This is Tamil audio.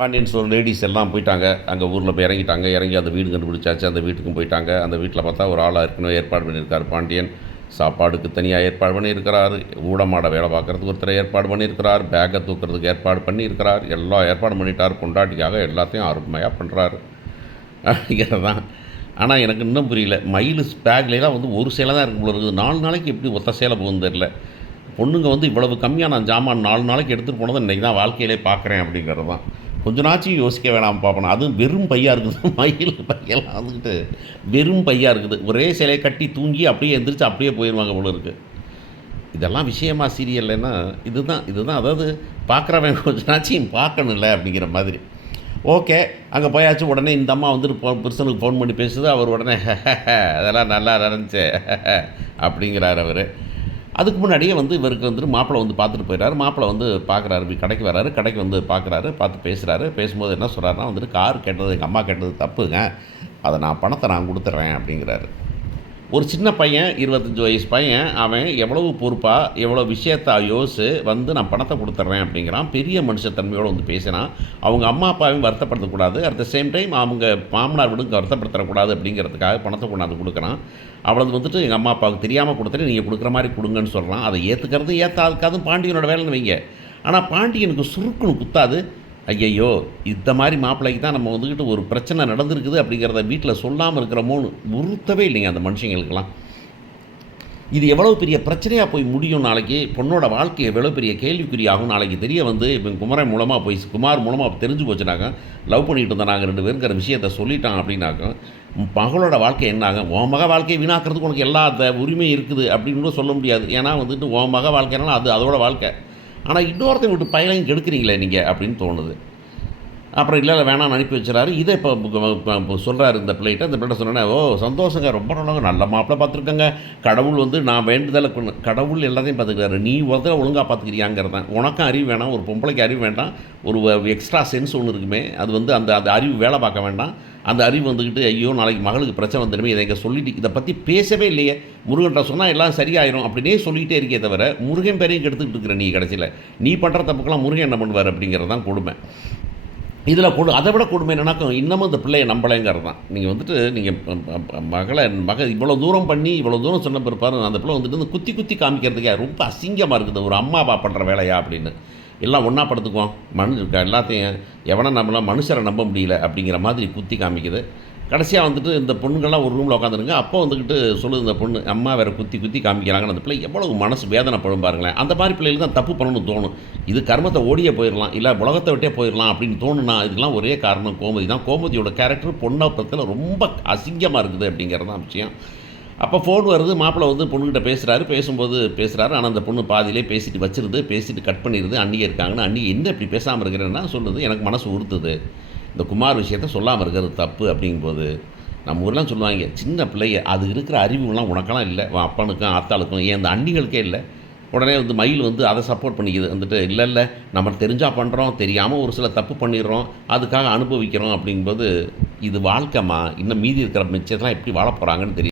பாண்டியன் ஸ்டோர் லேடீஸ் எல்லாம் போயிட்டாங்க. அங்கே ஊரில் போய் இறங்கிட்டாங்க. இறங்கி அந்த வீடு கண்டுபிடிச்சாச்சு. அந்த வீட்டுக்கும் போயிட்டாங்க. அந்த வீட்டில் பார்த்தா ஒரு ஆளாக ஏற்கனவே ஏற்பாடு பண்ணியிருக்காரு பாண்டியன். சாப்பாடுக்கு தனியாக ஏற்பாடு பண்ணியிருக்கிறாரு. ஊடமாட வேலை பார்க்குறதுக்கு ஒருத்தரை ஏற்பாடு பண்ணியிருக்கிறார். பேக்கை தூக்குறதுக்கு ஏற்பாடு பண்ணியிருக்கிறார். எல்லாம் ஏற்பாடு பண்ணிட்டார். பொண்டாட்டிக்காக எல்லாத்தையும் அருமையாக பண்ணுறாரு அப்படிங்கிறது தான். ஆனால் எனக்கு இன்னும் புரியல. மயிலு பேக்லாம் வந்து ஒரு சேலை தான் இருக்கும் போல இருக்குது. 4 நாளைக்கு எப்படி ஒத்த சேலை போகுதுன்னு தெரில. பொண்ணுங்க வந்து இவ்வளவு கம்மியாக நான் ஜாமான் 4 நாளைக்கு எடுத்துகிட்டு போனதை இன்றைக்கி தான் வாழ்க்கையிலே பார்க்குறேன் அப்படிங்கிறது தான். கொஞ்ச நாச்சும் யோசிக்க வேணாம் பார்ப்போம். அதுவும் வெறும் பையாக இருக்குது. மயில் பையெல்லாம் வந்துக்கிட்டு வெறும் பையாக இருக்குது. ஒரே சிலையை கட்டி தூங்கி அப்படியே எந்திரிச்சு அப்படியே போயிடுவாங்க போல இருக்குது. இதெல்லாம் விஷயமா சீரியல்லைன்னா இதுதான் அதாவது பார்க்குறவன் கொஞ்ச நாச்சும் பார்க்கணும்ல அப்படிங்கிற மாதிரி. ஓகே, அங்கே போயாச்சு. உடனே இந்த அம்மா வந்துட்டு புருஷனுக்கு ஃபோன் பண்ணி பேசுது. அவர் உடனே அதெல்லாம் நல்லா நடந்துச்சு அப்படிங்கிறார் அவர். அதுக்கு முன்னாடியே வந்து இவருக்கு வந்துட்டு மாப்பிள்ளை வந்து பார்த்துட்டு போயிடறாரு. மாப்பிள்ளை வந்து பார்க்குறாரு, கடைக்கு வராரு. கடைக்கு வந்து பார்க்குறாரு, பார்த்து பேசுகிறாரு. பேசும்போது என்ன சொல்கிறாருன்னா வந்துட்டு கார் கேட்டது எங்கள் அம்மா கேட்டது தப்புங்க, அதை பணத்தை நான் கொடுத்துட்றேன் அப்படிங்கிறாரு. ஒரு சின்ன பையன், 25 வயசு பையன், அவன் எவ்வளவு பொறுப்பாக எவ்வளோ விஷயத்தை யோசிச்சு வந்து நான் பணத்தை கொடுத்துட்றேன் அப்படிங்கிறான். பெரிய மனுஷத்தன்மையோடு வந்து பேசினான். அவங்க அம்மா அப்பாவையும் வருத்தப்படுத்தக்கூடாது, அட் த சேம் டைம் அவங்க மாமனார் வீடுக்கு வருத்தப்படுத்தக்கூடாது அப்படிங்கிறதுக்காக பணத்தை கொண்டாந்து கொடுக்குறான். அவ்வளவு வந்துட்டு எங்கள் அம்மா அப்பாவுக்கு தெரியாமல் கொடுத்துட்டு நீங்கள் கொடுக்குற மாதிரி கொடுங்கன்னு சொல்கிறான். அதை ஏற்றுக்கிறது ஏற்றாதுக்காதும் பாண்டியனோட வேலைன்னு வைங்க. ஆனால் பாண்டியனுக்கு சுருக்குன்னு குத்தாது. ஐயையோ, இந்த மாதிரி மாப்பிள்ளைக்கு தான் நம்ம வந்துக்கிட்டு ஒரு பிரச்சனை நடந்திருக்குது அப்படிங்கிறத வீட்டில் சொல்லாமல் இருக்கிறோமோன்னு உறுத்தவே இல்லைங்க அந்த மனுஷங்களுக்கெல்லாம். இது எவ்வளோ பெரிய பிரச்சனையாக போய் முடியும். நாளைக்கு பொண்ணோட வாழ்க்கை எவ்வளோ பெரிய கேள்விக்குறியாகும். நாளைக்கு தெரிய வந்து இப்போ குமரன் மூலமாக போய் குமார் மூலமாக தெரிஞ்சு போச்சுனாக்க லவ் பண்ணிகிட்டு இருந்தோம் நாங்கள் 2 பேருங்கிற விஷயத்தை சொல்லிட்டான் அப்படின்னாக்க மகளோட வாழ்க்கை என்னாகும். உன் மக வாழ்க்கையை வீணாக்கிறதுக்கு உனக்கு எல்லா உரிமையும் இருக்குது அப்படின்னு கூட சொல்ல முடியாது. ஏன்னா வந்துட்டு உன் மக வாழ்க்கைனாலும் அது அதோட வாழ்க்கை. ஆனால் இன்னொருத்தன் விட்டு பையனையும் கெடுக்குறீங்களே நீங்கள் அப்படின்னு தோணுது. அப்புறம் இல்லை வேணாம்னு அனுப்பி வச்சுறாரு. இதை இப்போ சொல்கிறாரு இந்த பிள்ளைகிட்ட. இந்த பிள்ளை சொன்னேன், ஓ சந்தோஷங்க, ரொம்ப நல்ல மாப்பிள்ளை பார்த்துருக்கங்க. கடவுள் வந்து நான் வேண்டுதலை கடவுள் எல்லாத்தையும் பார்த்துக்கிறாரு. நீ ஒழுங்காக பார்த்துக்கிறியாங்கிறது தான். உனக்கும் அறிவு வேணாம், ஒரு பொம்பளைக்கு அறிவு வேண்டாம், ஒரு எக்ஸ்ட்ரா சென்ஸ் ஒன்று இருக்குமே, அது வந்து அந்த அறிவு வேலை பார்க்க வேண்டாம். அந்த அறிவு வந்துக்கிட்டு ஐயோ நாளைக்கு மகளுக்கு பிரச்சனை வந்துடுமே, இதை இங்கே சொல்லிட்டு இதை பற்றி பேசவே இல்லையே. முருகன்ட்ட சொன்னால் எல்லாம் சரியாயிரும் அப்படின்னே சொல்லிகிட்டே இருக்கே தவிர முருகன் பேரையும் கெடுத்துக்கிட்டு இருக்கிற நீ கடைசியில் நீ பண்ணுற தப்புக்கெல்லாம் முருகன் என்ன பண்ணுவார் அப்படிங்கிறது தான் கொடுமை. இதில் அதை விட கொடுமை என்னன்னாக்கா இன்னமும் இந்த பிள்ளையை நம்பலைங்கிறது தான். நீங்கள் வந்துட்டு நீங்கள் மகள் இவ்வளோ தூரம் பண்ணி இவ்வளோ தூரம் சொன்ன பிற்பாரு அந்த பிள்ளை வந்துட்டு இந்த குத்தி காமிக்கிறதுக்கே ரொம்ப அசிங்கமாக இருக்குது. ஒரு அம்மா அப்பா பண்ணுற வேலையா அப்படின்னு எல்லாம் ஒன்றா படுத்துக்குவோம். எல்லாத்தையும் எவனை நம்பலாம், மனுஷரை நம்ப முடியல அப்படிங்கிற மாதிரி குத்தி காமிக்குது. கடைசியாக வந்துட்டு இந்த பொண்ணுங்கள்லாம் ஒரு ரூமில் உட்காந்துருங்க. அப்போ வந்துக்கிட்டு சொல்லுது இந்த பொண்ணு, அம்மா வேறு குத்தி காமிக்கிறாங்கன்னு. அந்த பிள்ளை எவ்வளவு மனசு வேதனைப்படும் பாருங்களேன். அந்த மாதிரி பிள்ளைகளுக்கு தான் தப்பு பண்ணணும்னு தோணும். இது கர்மத்தை ஓடியே போயிடலாம், இல்லை உலகத்தை விட்டே போயிடலாம் அப்படின்னு தோணுனா இதுக்கெல்லாம் ஒரே காரணம் கோமதி தான். கோமதியோட கேரக்டர் பொண்ணை பற்றில ரொம்ப அசிங்கமாக இருக்குது அப்படிங்கிறது தான் விஷயம். அப்போ ஃபோன் வருது. மாப்பிள்ளை வந்து பொண்ணுக்கிட்ட பேசும்போது பேசுகிறாரு. ஆனால் அந்த பொண்ணு பாதியிலே பேசிட்டு கட் பண்ணிடுது. அண்ணியை இருக்காங்கன்னு. அண்ணி என்ன இப்படி பேசாமல் இருக்கிறேன்னா சொல்லுது, எனக்கு மனசு உறுத்துது, இந்த குமார் விஷயத்த சொல்லாமல் இருக்கிறது தப்பு அப்படிங்கும்போது நம்ம ஊரெலாம் சொல்லுவாங்க, சின்ன பிள்ளைய அது இருக்கிற அறிவுலாம் உனக்கெல்லாம் இல்லை, அப்பனுக்கும் ஆத்தாளுக்கும், ஏன் அந்த அண்ணிகளுக்கே இல்லை. உடனே வந்து மயில் வந்து அதை சப்போர்ட் பண்ணிக்குது. வந்துட்டு இல்லை நம்ம தெரிஞ்சால் பண்ணுறோம், தெரியாமல் ஒரு சில தப்பு பண்ணிடுறோம், அதுக்காக அனுபவிக்கிறோம் அப்படிங்கும்போது இது வாழ்க்கைமா. இன்னும் மீதி இருக்கிற மிச்சத்தெல்லாம் எப்படி வாழ போகிறாங்கன்னு தெரியும்.